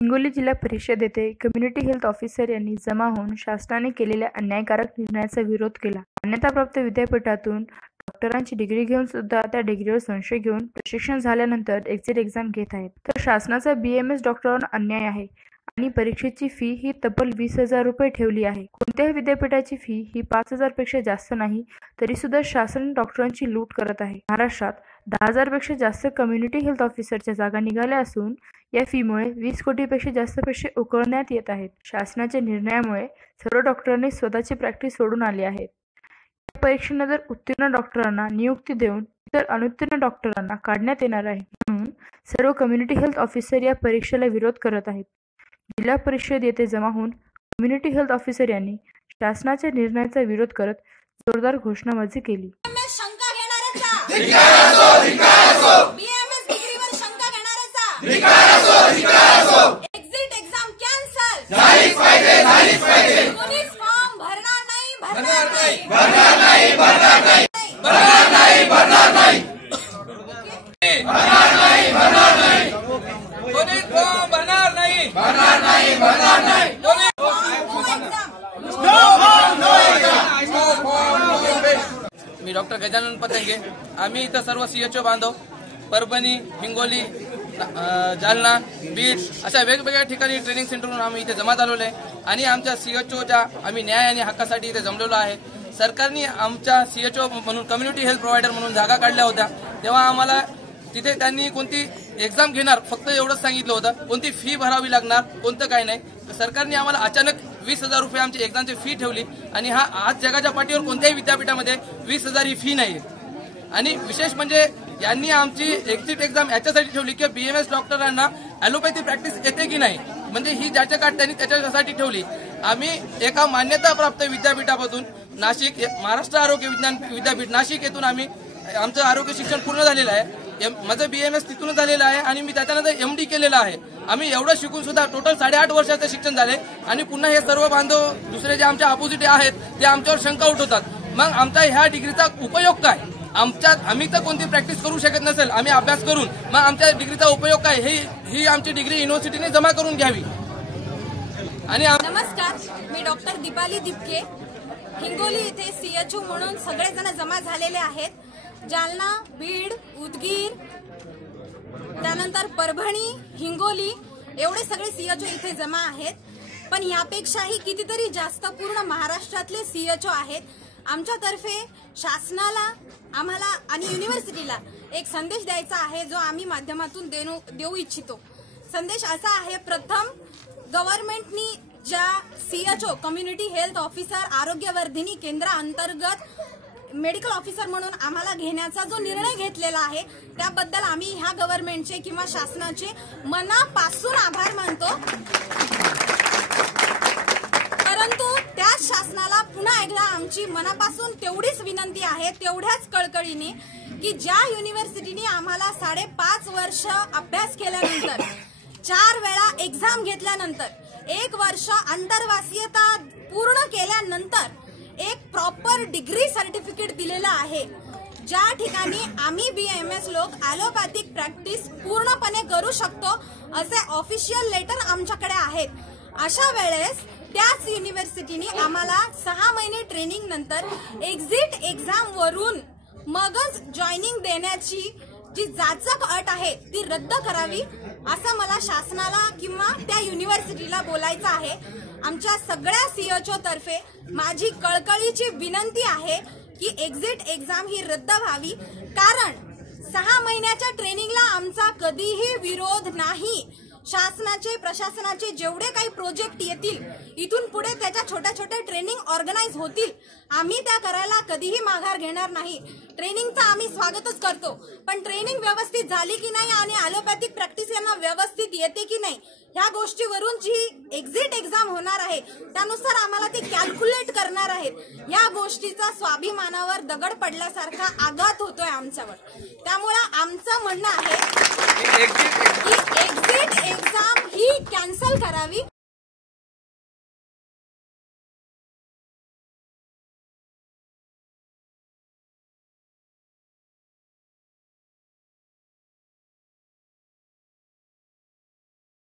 हिंगोली जिल्हा परिषद येथे कम्युनिटी हेल्थ ऑफिसर यांनी जमा होऊन शासनाने केलेल्या अन्यायकारक निर्णयाचा विरोध केला. मान्यताप्राप्त विद्यापीठातून डॉक्टरांची डिग्री घेऊन सुद्धा त्या डिग्रीवर संशय घेऊन प्रशिक्षण झाल्यानंतर एक्झिट एक्झाम घेत आहेत. तर शासनाचा बी एम एस डॉक्टरांवर अन्याय आहे. आणि परीक्षेची फी ही तब्बल वीस हजार रुपये ठेवली आहे. कोणत्याही विद्यापीठाची फी ही पाच हजारपेक्षा जास्त नाही तरी सुद्धा शासन डॉक्टरांची लूट करत आहे. महाराष्ट्रात दहा हजारपेक्षा जास्त कम्युनिटी हेल्थ ऑफिसरच्या जागा निघाल्या असून या फीमुळे वीस कोटीपेक्षा जास्त पैसे उकळण्यात येत आहेत. शासनाच्या निर्णयामुळे सर्व डॉक्टरांनी स्वतःची प्रॅक्टिस सोडून आली आहेत. या परीक्षेनंतर उत्तीर्ण डॉक्टरांना नियुक्ती देऊन इतर अनुत्तीर्ण डॉक्टरांना काढण्यात येणार आहे. म्हणून सर्व कम्युनिटी हेल्थ ऑफिसर या परीक्षेला विरोध करत आहेत. जिल्हा परिषद येथे जमा होऊन कम्युनिटी हेल्थ ऑफिसर यांनी शासनाच्या निर्णयाचा विरोध करत जोरदार घोषणाबाजी केली. शंका घेणाऱ्याचा बीएमएस डिग्रीवर शंका घेणाऱ्याचा एक्झिट एक्झाम कॅन्सल कोणीच फॉर्म भरणार नाही भरणार नाही भरणार नाही भरणार नाही कोणी फॉर्म भरणार नाही भरणार नाही भरणार नाही कोणी मी डॉक्टर गजानन पतंगे. आम्ही इथं सर्व सीएचओ बांधव परभणी हिंगोली जालना बीड अशा वेगवेगळ्या ठिकाणी ट्रेनिंग सेंटरवरून आम्ही इथे जमा झालेलो आहे. आणि आमच्या सीएचओच्या आम्ही न्याय आणि हक्कासाठी इथे जमलेलो आहे. सरकारने आमच्या सीएचओ म्हणून कम्युनिटी हेल्थ प्रोव्हायडर म्हणून जागा काढल्या होत्या. तेव्हा आम्हाला तिथे त्यांनी कोणती एक्झाम घेणार फक्त एवढंच सांगितलं होतं. कोणती फी भरावी लागणार कोणतं काय नाही. सरकारने आम्हाला अचानक वीस हजार रुपये आमची एक्झामची फी ठेवली आणि हा आज जगाच्या पाठीवर कोणत्याही विद्यापीठामध्ये वीस हजार ही फी नाही आणि विशेष म्हणजे यांनी आमची एक्झिट एक्झाम याच्यासाठी ठेवली की बीएमएस डॉक्टरांना ॲलोपॅथी प्रॅक्टिस येते की नाही म्हणजे ही ज्याच्या काठ त्यांनी त्याच्यासाठी ठेवली. आम्ही एका मान्यताप्राप्त विद्यापीठामधून नाशिक महाराष्ट्र आरोग्य विज्ञान विद्यापीठ नाशिक येथून आम्ही आमचं आरोग्य शिक्षण पूर्ण झालेलं आहे. एम- माझं बीएमएस तिथूनच झालेलं आहे आणि मी त्याच्यानंतर एम डी केलेलं आहे. आम्ही एवढं शिकून सुद्धा टोटल साडेआठ वर्षाचं शिक्षण झाले आणि पुन्हा हे सर्व बांधव दुसरे जे आमच्या अपोजिट आहेत ते आमच्यावर शंका उठवतात. मग आमच्या ह्या डिग्रीचा उपयोग काय? आमच्यात आम्ही तर कोणती प्रॅक्टिस करू शकत नसेल आम्ही अभ्यास करून मग आमच्या डिग्रीचा उपयोग काय? हे ही आमची डिग्री युनिव्हर्सिटीने जमा करून घ्यावी. आणि नमस्कार मी डॉक्टर दीपाली दिपके. हिंगोली येथे सीएचओ म्हणून सगळेजण जमा झालेले आहेत. जालना बीड त्यानंतर परभणी हिंगोली एवढे सगळे सीएचओ इथे जमा आहेत. पण यापेक्षाही कितीतरी जास्त पूर्ण महाराष्ट्रातले सीएचओ आहेत. आमच्यातर्फे शासनाला आम्हाला आणि युनिव्हर्सिटीला एक संदेश द्यायचा आहे जो आम्ही माध्यमातून देणू देऊ इच्छितो. संदेश असा आहे प्रथम गव्हर्नमेंटनी ज्या CHO community health officer Arogyavardhini केंद्राअंतर्गत medical officer म्हणून आम्हाला घेण्याचा जो निर्णय घेतलेला आहे त्याबद्दल आम्ही ह्या गव्हर्नमेंटचे किंवा शासनाचे मनापासून आभार मानतो. परंतु त्याच शासनाला पुन्हा एकदा आमची मनापासून तेवढीच विनंती आहे तेवढ्याच कळकळीने की ज्या युनिव्हर्सिटीने आम्हाला साडेपाच वर्ष अभ्यास केल्यानंतर चार वेळा एक्झाम घेतल्यानंतर एक वर्ष आंतरवासीयता पूर्ण केल्यानंतर एक प्रॉपर डिग्री सर्टिफिकेट दिलेलं आहे. ज्या ठिकाणी आम्ही बी एम एस लोक ॲलोपॅथिक प्रॅक्टिस पूर्णपणे करू शकतो असे ऑफिशियल लेटर आमच्याकडे आहेत. अशा वेळेस त्याच युनिव्हर्सिटीने आम्हाला सहा महिने ट्रेनिंग नंतर एक्झिट एक्झाम वरून मगच जॉईनिंग देण्याची जी जाचक अट आहे ती रद्द करावी असं मला शासनाला किंवा त्या युनिव्हर्सिटीला बोलायचं आहे. आमच्या सगळ्या सीएचओ तर्फे माझी कळकळीची विनंती आहे की एक्झिट एक्झाम ही रद्द व्हावी. कारण सहा महिन्याच्या ट्रेनिंगला आमचा कधीही विरोध नाही. शासनाचे प्रशासनाचे जेवढे काही प्रोजेक्ट येतील इथून पुढे त्याच्या छोट्या छोट्या ट्रेनिंग ऑर्गनाईज होतील. आम्ही त्या करायला कधीही माघार घेणार नाही. ट्रेनिंगचं आम्ही स्वागतच करतो. पण ट्रेनिंग व्यवस्थित झाली की नाही आणि ॲलोपॅथिक प्रॅक्टिस यांना व्यवस्थित येते की नाही ह्या गोष्टीवरून जी एक्झिट एक्झाम होणार आहे त्यानुसार आम्हाला ते कॅल्क्युलेट करणार आहेत. या गोष्टीचा स्वाभिमानावर दगड पडल्यासारखा आघात होतोय आमच्यावर. त्यामुळं आमचं म्हणणं आहे की एक्झिट एक्झाम ही कॅन्सल करावी.